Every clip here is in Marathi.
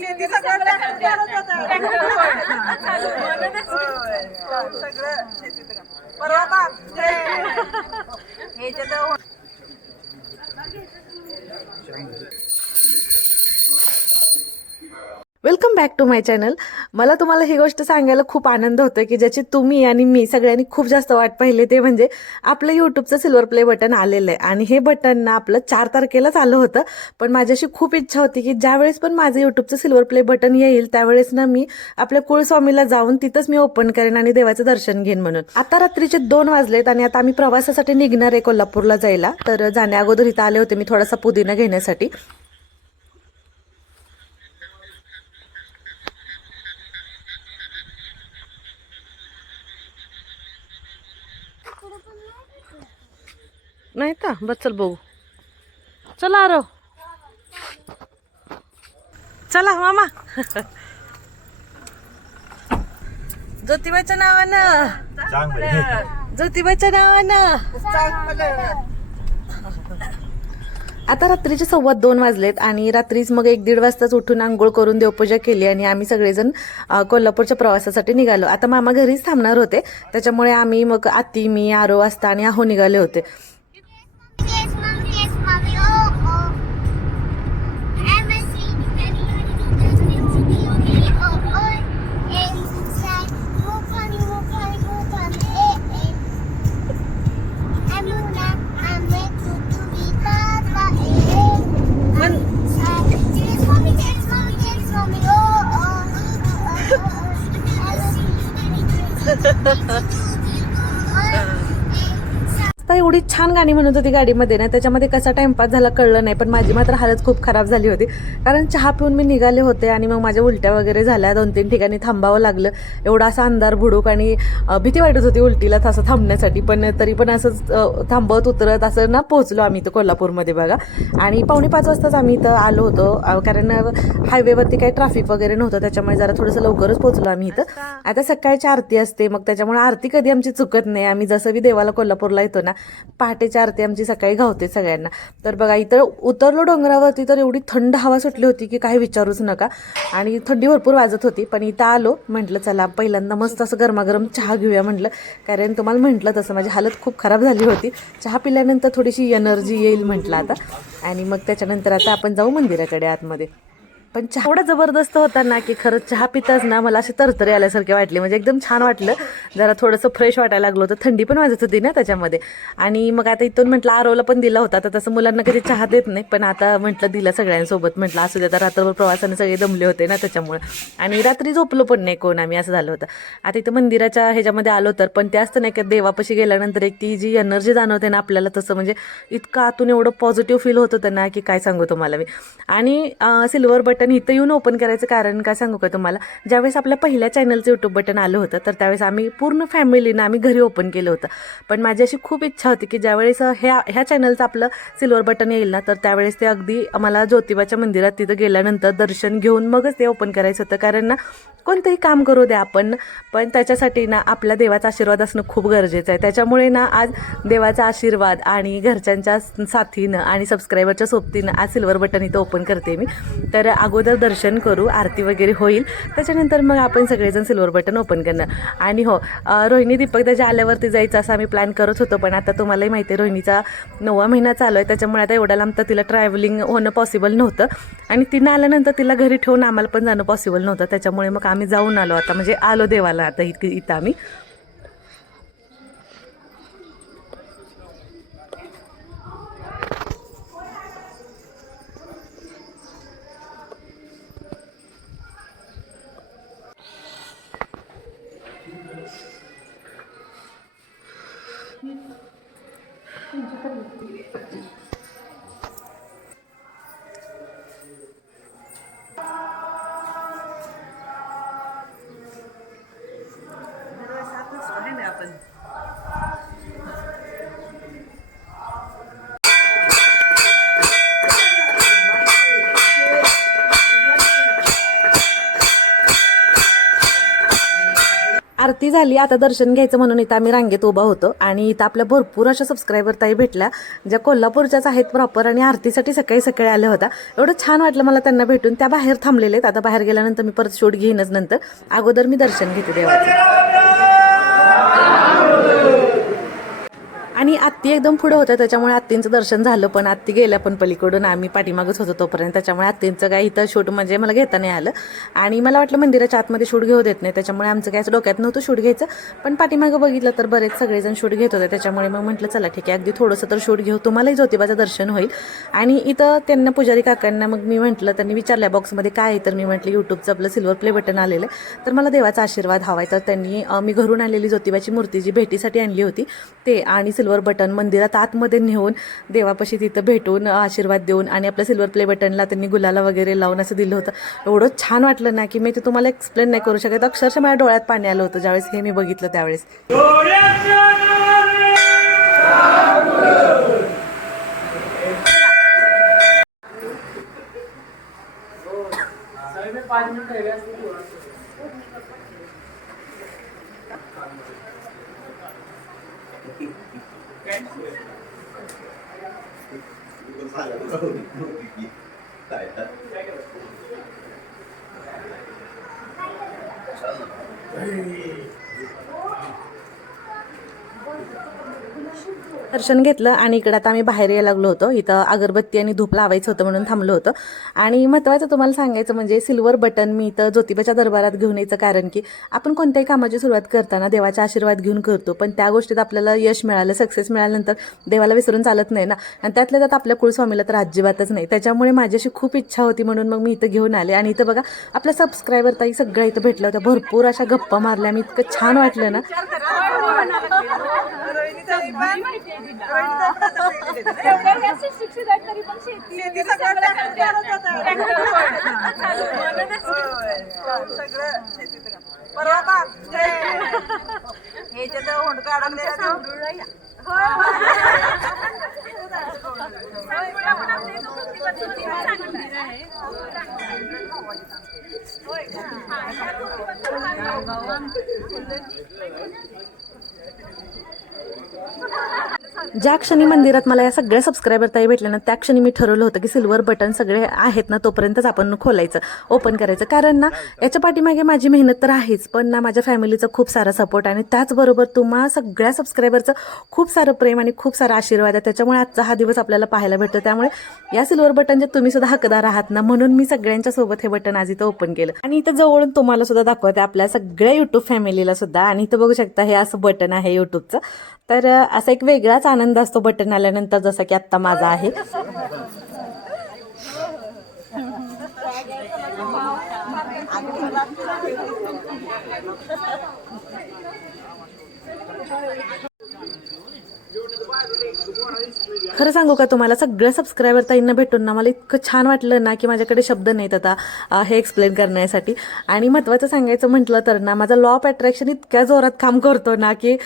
शिकली ती सगळं शेतीत परवा हे welcome back to my channel. मला तुम्हाला ही गोष्ट सांगायला खूप आनंद होतो की ज्याची तुम्ही आणि मी सगळ्यांनी खूप जास्त वाट पाहिली, ते म्हणजे आपलं यूट्यूबचं सिल्वर प्ले बटन आलेलं आहे. आणि हे बटन ना आपलं 4 तारखेलाच आलं होतं, पण माझी अशी खूप इच्छा होती की ज्यावेळेस पण माझं यूट्यूबचं सिल्वर प्ले बटन येईल त्यावेळेस ना मी आपल्या कुळस्वामीला जाऊन तिथंच मी ओपन करेन आणि देवाचं दर्शन घेईन म्हणून. आता रात्रीचे 2 वाजलेत आणि आता आम्ही प्रवासासाठी निघणार आहे कोल्हापूरला जायला. तर जाण्या अगोदर इथं आले होते मी थोडासा पुदिना घेण्यासाठी. नाही का बस चल बघू. चला आरो चला मामा. ज्योतिबाच्या नावानं ज्योतिबाच्या नावानं. आता रात्रीचे 2:15 वाजलेत आणि रात्रीच मग 1-1:30 वाजताच उठून आंघोळ करून देवपूजा केली आणि आम्ही सगळेजण कोल्हापूरच्या प्रवासासाठी निघालो. आता मामा घरीच थांबणार होते, त्याच्यामुळे आम्ही मग आत्ती, मी, आरो वाजता आणि आहो निघाले होते. एवढी छान गाणी म्हणत होती गाडीमध्ये ना, त्याच्यामध्ये कसा टाइमपास झाला कळलं नाही, पण माझी मात्र हालत खूप खराब झाली होती. कारण चहा पिऊन मी निघाले होते आणि मग माझ्या उलट्या वगैरे झाल्या. 2-3 ठिकाणी थांबावं लागलं. एवढा असा अंधार भुडूक आणि भीती वाटत होती उलटीला तसं थांबण्यासाठी, पण तरी पण असंच थांबत उतरत असं ना पोहोचलो आम्ही इथं कोल्हापूरमध्ये बघा. आणि 4:45 वाजताच आम्ही इथं आलो होतो, कारण हायवेवरती काही ट्रॅफिक वगैरे नव्हतं, त्याच्यामुळे जरा थोडंसं लवकरच पोहोचलो आम्ही इथं. आता सकाळची आरती असते, मग त्याच्यामुळे आरती कधी आमची चुकत नाही. आम्ही जसं बी देवाला कोल्हापूरला येतो ना, पहाटेची आरती आमची सकाळी घावते सगळ्यांना. तर बघा इथं उतरलो डोंगरावरती तर एवढी थंड हवा सुटली होती की काही विचारूच नका, आणि थंडी भरपूर वाजत होती. पण इथं आलो, म्हटलं चला पहिल्यांदा मस्त असं गरमागरम चहा घेऊया म्हटलं, कारण तुम्हाला म्हटलं तसं माझी हालत खूप खराब झाली होती. चहा पिल्यानंतर थोडीशी एनर्जी येईल म्हटलं आता. आणि मग त्याच्यानंतर आता आपण जाऊ मंदिराकडे आतमध्ये. पण चहा एवढा जबरदस्त होता ना की खरंच चहा पिताच ना मला अशी तरतरी आल्यासारखे वाटले, म्हणजे एकदम छान वाटलं. जरा थोडंसं फ्रेश वाटायला लागलं होतं, थंडी पण वाजत होती ना त्याच्यामध्ये. आणि मग आता इथून म्हटलं आरोला पण दिला होता, तर तसं मुलांना कधी चहा देत नाही, पण आता म्हटलं दिला सगळ्यांसोबत. म्हटलं असू दे, आता रात्रभर प्रवासाने सगळे दमले होते ना त्याच्यामुळे, आणि रात्री झोपलो पण नाही कोण आम्ही, असं झालं होतं. आता इथं मंदिराच्या ह्याच्यामध्ये आलो तर, पण ते असतं नाही का देवापाशी गेल्यानंतर एक ती जी एनर्जी जाणवते ना आपल्याला, तसं म्हणजे इतकं आतून एवढं पॉझिटिव्ह फील होत होतं ना की काय सांगू तुम्हाला मी. आणि सिल्वर बटन इथं येऊन ओपन करायचं कारण काय सांगू का तुम्हाला, ज्यावेळेस आपल्या पहिल्या चॅनलचं यूट्यूब बटन आलं होतं तर त्यावेळेस आम्ही पूर्ण फॅमिलीनं आम्ही घरी ओपन केलं होतं. पण माझी अशी खूप इच्छा होती की ज्यावेळेस ह्या चॅनलचं आपलं सिल्वर बटन येईल ना, तर त्यावेळेस ते अगदी मला ज्योतिबाच्या मंदिरात तिथं गेल्यानंतर दर्शन घेऊन मगच ते ओपन करायचं होतं. कारण ना कोणतंही काम करू द्या आपण, पण त्याच्यासाठी ना आपल्या देवाचा आशीर्वाद असणं खूप गरजेचं आहे. त्याच्यामुळे ना आज देवाचा आशीर्वाद आणि घरच्यांच्या साथीनं आणि सबस्क्रायबरच्या सोबतीनं आज सिल्वर बटन इथं ओपन करते मी. तर अगोदर दर्शन करू, आरती वगैरे होईल, त्याच्यानंतर मग आपण सगळेजण सिल्वर बटन ओपन करणार. आणि हो, रोहिणी दीपक त्याच्या आल्यावरती जायचं असं आम्ही प्लॅन करत होतो, पण आता तुम्हालाही माहिती आहे रोहिणीचा 9वा महिना चालू आहे, त्याच्यामुळे आता एवढ्या लांब तर तिला ट्रॅव्हलिंग होणं पॉसिबल नव्हतं, आणि तिनं आल्यानंतर तिला घरी ठेवून आम्हाला पण जाणं पॉसिबल नव्हतं. त्याच्यामुळे मग आम्ही जाऊन आलो आता, म्हणजे आलो देवाला आता इथं आम्ही. आरती झाली, आता दर्शन घ्यायचं म्हणून इथं आम्ही रांगेत उभा होतो आणि इथं आपल्या भरपूर अशा सबस्क्रायबर ताई भेटल्या ज्या कोल्हापूरच्याच आहेत प्रॉपर आणि आरतीसाठी सकाळी सकाळी आल्या होत्या. एवढं छान वाटलं मला त्यांना भेटून. त्या बाहेर थांबलेले आहेत, आता बाहेर गेल्यानंतर मी परत शूट घेईनच. नंतर अगोदर मी दर्शन घेते देवाचं. आणि आत्ती एकदम पुढं होत्या त्याच्यामुळे आत्तींचं दर्शन झालं, पण आत्ती गेल्या पण पलीकडून, आम्ही पाठीमागच होतो तोपर्यंत. त्याच्यामुळे आत्तींचं काय इथं शूट म्हणजे मला घेता नाही आलं आणि मला वाटलं मंदिराच्या आतमध्ये शूट घेऊ देत नाही, त्याच्यामुळे आमचं काय डोक्यात नव्हतं शूट घ्यायचं. पण पाठीमागं बघितलं तर बरेच सगळेजण शूट घेत होते, त्याच्यामुळे मग म्हटलं चला ठीक आहे अगदी थोडंसं तर शूट घेऊ, तुम्हालाही ज्योतिबाचं दर्शन होईल. आणि इथं त्यांना पुजारी काकांना मग मी म्हटलं, त्यांनी विचारल्या बॉक्समध्ये काय आहे, तर मी म्हटलं यूट्यूबचं आपलं सिल्वर प्ले बटन आलेलं आहे, तर मला देवाचा आशीर्वाद हवा आहे. तर त्यांनी मी घरून आलेली ज्योतिबाची मूर्ती जी भेटीसाठी आणली होती ते आणि सिल्वर बटन मंदिरात आतमध्ये नेऊन देवापाशी तिथं भेटून आशीर्वाद देऊन आणि आपल्या सिल्वर प्ले बटनला त्यांनी गुलाला वगैरे लावून असं दिलं होतं. एवढं छान वाटलं ना की मी ते तुम्हाला एक्सप्लेन नाही करू शकत. अक्षरशः माझ्या डोळ्यात पाणी आलं होतं ज्यावेळेस हे मी बघितलं त्यावेळेस. दर्शन घेतलं आणि इकडं आता आम्ही बाहेर यायला लागलो होतो. इथं अगरबत्ती आणि धूप लावायचं होतं म्हणून थांबलो होतं. आणि महत्त्वाचं तुम्हाला सांगायचं म्हणजे सिल्वर बटन मी इथं ज्योतिबाच्या दरबारात घेऊन यायचं कारण की आपण कोणत्याही कामाची सुरुवात करताना देवाचा आशीर्वाद घेऊन करतो, पण त्या गोष्टीत आपल्याला यश मिळालं, सक्सेस मिळाल्यानंतर देवाला विसरून चालत नाही ना. आणि त्यातल्या त्यात आपल्या कुलस्वामीला तर अजिबातच नाही. त्याच्यामुळे माझ्याशी खूप इच्छा होती म्हणून मग मी इथं घेऊन आले. आणि इथं बघा आपल्या सबस्क्रायबर ताई सगळ्या इथं भेटल्या होत्या, भरपूर अशा गप्पा मारल्या. मी इतकं छान वाटलं ना. सगळं शेतीत परवा का हे जे हुंडका अडकलेला ज्या क्षणी मंदिरात मला या सगळ्या सबस्क्रायबर ताई भेटल्या ना, त्या क्षणी मी ठरवलं होतं की सिल्वर बटन सगळे आहेत ना तोपर्यंतच आपण खोलायचं, ओपन करायचं. कारण ना याच्या पाठीमागे माझी मेहनत तर आहेच, पण ना माझ्या फॅमिलीचं खूप सारा सपोर्ट आणि त्याचबरोबर तुम्हा सगळ्या सबस्क्रायबरचं खूप सारं प्रेम आणि खूप सारा आशीर्वाद आहे. त्याच्यामुळे आजचा हा दिवस आपल्याला पाहायला भेटतो. त्यामुळे या सिल्वर बटनचे तुम्ही सुद्धा हकदार आहात ना, म्हणून मी सगळ्यांच्या सोबत हे बटन आज इथं ओपन केलं. आणि इथं जवळून तुम्हाला सुद्धा दाखवते आपल्या सगळ्या युट्यूब फॅमिलीला सुद्धा. आणि इथं बघू शकता हे असं बटन आहे युट्यूबचं. तर असा एक वेगळाच आनंद असतो बटन आल्यानंतर, जसा की आत्ता माझा आहे. खरं सांगू का तुम्हाला, सगळ्या सबस्क्रायबर ताईंना भेटून ना मला इतकं छान वाटलं ना की माझ्याकडे शब्द नाहीत आता हे एक्सप्लेन करण्यासाठी. आणि महत्त्वाचं सांगायचं म्हटलं तर ना माझा लॉ ऑफ अट्रॅक्शन इतक्या जोरात काम करतो ना की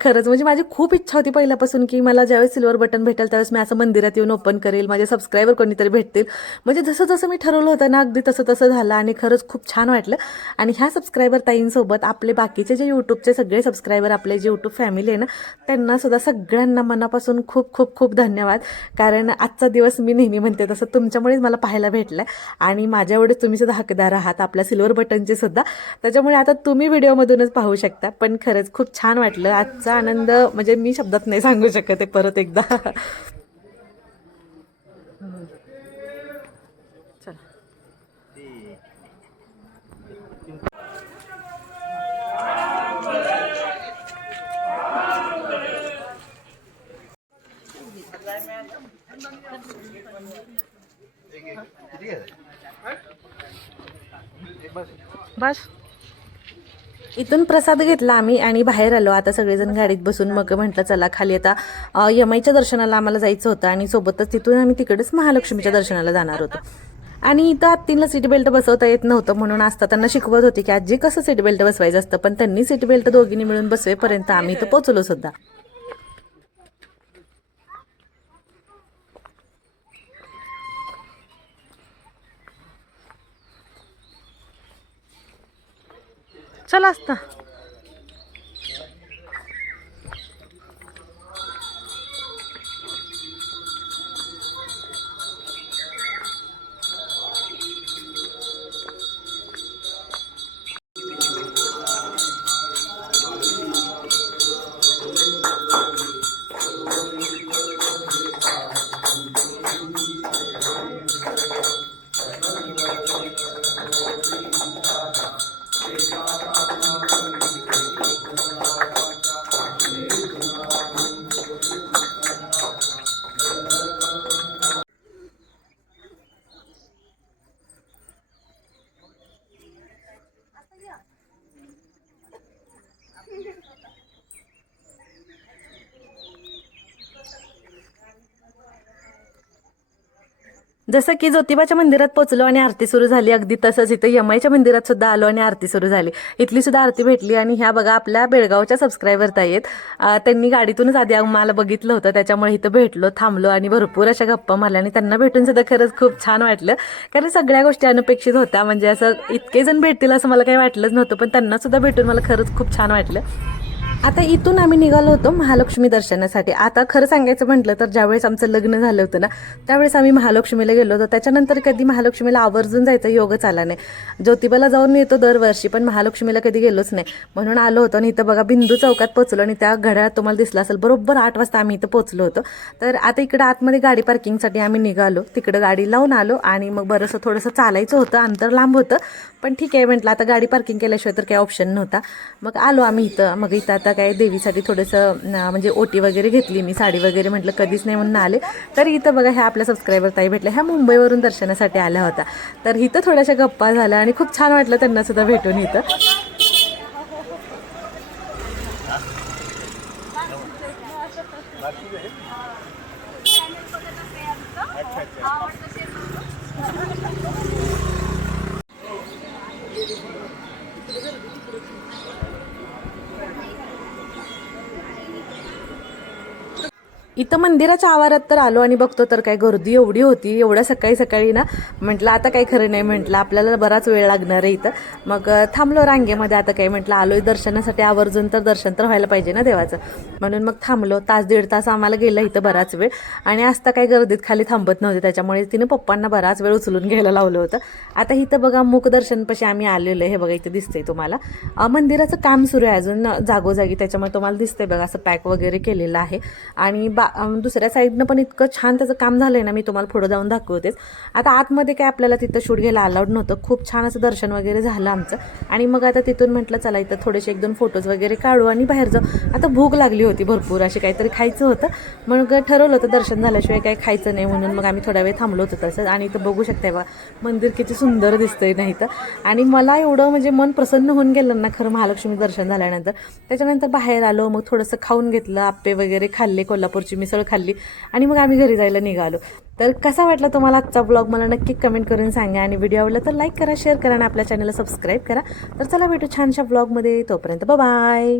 खरंच म्हणजे माझी खूप इच्छा होती पहिल्यापासून की मला ज्यावेळेस सिल्वर बटन भेटेल त्यावेळेस मी असं मंदिरात येऊन ओपन करेल, माझे सबस्क्रायबर कोणीतरी भेटतील. म्हणजे जसं जसं मी ठरवलं होतं ना अगदी तसं तसं झालं आणि खरंच खूप छान वाटलं. आणि ह्या सबस्क्रायबर ताईंसोबत आपले बाकीचे जे यूट्यूबचे सगळे सबस्क्रायबर, आपले जे यूट्यूब फॅमिली आहे ना, त्यांना सुद्धा सगळ्यांना मनापासून खूप खूप खूप धन्यवाद. कारण आजचा दिवस मी नेहमी म्हणते तसं तुमच्यामुळेच मला पाहायला भेटला आणि माझ्या एवढेच तुम्ही सुद्धा हकदार आहात आपल्या सिल्वर बटनचे सुद्धा. त्याच्यामुळे आता तुम्ही व्हिडिओमधूनच पाहू शकता. पण खरंच खूप छान वाटलं. आजचा आनंद म्हणजे मी शब्दात नाही सांगू शकत आहे परत एकदा. बस इथून प्रसाद घेतला आम्ही आणि बाहेर आलो. आता सगळेजण गाडीत बसून मग म्हटलं चला खाली आता यमाईच्या दर्शनाला आम्हाला जायचं होतं आणि सोबतच तिथून आम्ही तिकडेच महालक्ष्मीच्या दर्शनाला जाणार होतो. आणि इथं आत्तीला सीट बेल्ट बसवता येत नव्हतं म्हणून असता त्यांना शिकवत होती की आजी कसं सीट बेल्ट बसवायचं असतं, पण त्यांनी सीट बेल्ट दोघींनी मिळून बसवेपर्यंत आम्ही इथं पोचलो सुद्धा. चला असता जसं की ज्योतिबाच्या मंदिरात पोहोचलो आणि आरती सुरू झाली, अगदी तसंच इथं यमाईच्या मंदिरात सुद्धा आलो आणि आरती सुरू झाली. इथली सुद्धा आरती भेटली. आणि ह्या बघा आपल्या बेळगावच्या सबस्क्रायबर ताई आहेत. त्यांनी गाडीतूनच आधी मला बघितलं होतं, त्याच्यामुळे इथं भेटलो, थांबलो आणि भरपूर अशा गप्पा मारल्या. आणि त्यांना भेटून सुद्धा खरंच खूप छान वाटलं, कारण सगळ्या गोष्टी अनपेक्षित होत्या. म्हणजे असं इतके जण भेटतील असं मला काही वाटलंच नव्हतं, पण त्यांना सुद्धा भेटून मला खरंच खूप छान वाटलं. आता इथून आम्ही निघालो होतो महालक्ष्मी दर्शनासाठी. आता खरं सांगायचं म्हटलं तर ज्यावेळेस आमचं लग्न झालं होतं ना, त्यावेळेस आम्ही महालक्ष्मीला गेलो होतो. त्याच्यानंतर कधी महालक्ष्मीला आवर्जून जायचा योगच आला नाही. ज्योतिबाला जाऊन येतो दरवर्षी, पण महालक्ष्मीला कधी गेलोच नाही. म्हणून आलो होतो आणि इथं बघा बिंदू चौकात पोहोचलो. आणि त्या घड्याळात तुम्हाला दिसला असेल, बरोबर 8 वाजता आम्ही इथं पोहोचलो होतो. तर आता इकडं आतमध्ये गाडी पार्किंगसाठी आम्ही निघालो, तिकडं गाडी लावून आलो. आणि मग बरंचसं थोडंसं चालायचं होतं, अंतर लांब होतं, पण ठीक आहे म्हटलं, आता गाडी पार्किंग केल्याशिवाय तर काही ऑप्शन नव्हता. मग आलो आम्ही इथं. मग इथं आता काय देवीसाठी थोडंसं म्हणजे ओटी वगैरे घेतली मी, साडी वगैरे म्हटलं कधीच नाही म्हणून आले. तर इथं बघा ह्या आपल्या सबस्क्रायबर ताई भेटल्या, ह्या मुंबईवरून दर्शनासाठी आल्या होत्या. तर इथं थोड्याशा गप्पा झाल्या आणि खूप छान वाटलं त्यांना सुद्धा भेटून इथं. इथं मंदिराच्या आवारात तर आलो आणि बघतो तर काय गर्दी एवढी होती, एवढ्या सकाळी सकाळी ना. म्हटलं आता काही खरं नाही, म्हटलं आपल्याला बराच वेळ लागणार आहे इथं. मग थांबलो रांगेमध्ये. आता काय म्हटलं आलोय दर्शनासाठी आवर्जून, तर दर्शन तर व्हायला पाहिजे ना देवाचं. म्हणून मग थांबलो. तास दीड तास आम्हाला गेलं इथं बराच वेळ. आणि आस्था काही गर्दीत खाली थांबत नव्हते, त्याच्यामुळे तिने पप्पांना बराच वेळ उचलून घ्यायला लावलं होतं. आता इथं बघा मुखदर्शनपाशी आम्ही आलेलो आहे. हे बघा इथं दिसतंय तुम्हाला. मंदिराचं काम सुरू आहे अजून जागोजागी, त्याच्यामुळे तुम्हाला दिसतंय बघा असं पॅक वगैरे केलेलं आहे. आणि दुसऱ्या साईडनं पण इतकं छान त्याचं काम झालंय ना, मी तुम्हाला पुढे जाऊन दाखवतेच. आता आतमध्ये काय आपल्याला तिथं शूट घ्यायला अलाउड नव्हतं. खूप छान असं दर्शन वगैरे झालं आमचं. आणि मग आता तिथून म्हटलं चला इथं थोडेसे 1-2 फोटोज वगैरे काढू आणि बाहेर जाऊ. आता भूक लागली होती भरपूर, अशी काहीतरी खायचं होतं. मग ठरवलं होतं दर्शन झाल्याशिवाय काही खायचं नाही म्हणून. मग आम्ही थोडा वेळ थांबलो होतो तसंच. आणि इथं बघू शकताय बघा मंदिर किती सुंदर दिसतंय ना इथं. आणि मला एवढं म्हणजे मन प्रसन्न होऊन गेलं ना खरं महालक्ष्मी दर्शन झाल्यानंतर. त्याच्यानंतर बाहेर आलो, मग थोडंसं खाऊन घेतलं, आप्पे वगैरे खाल्ले, कोल्हापूरची मिसळ खाल्ली. आणि मग आम्ही घरी जायला निघालो. तर कसा वाटला तुम्हाला आजचा ब्लॉग मला नक्की कमेंट करून सांगा. आणि व्हिडिओ आवडला तर लाईक करा, शेअर करा आणि आपल्या चॅनलला सबस्क्राईब करा. तर चला भेटू छानशा ब्लॉगमध्ये. तोपर्यंत बाय.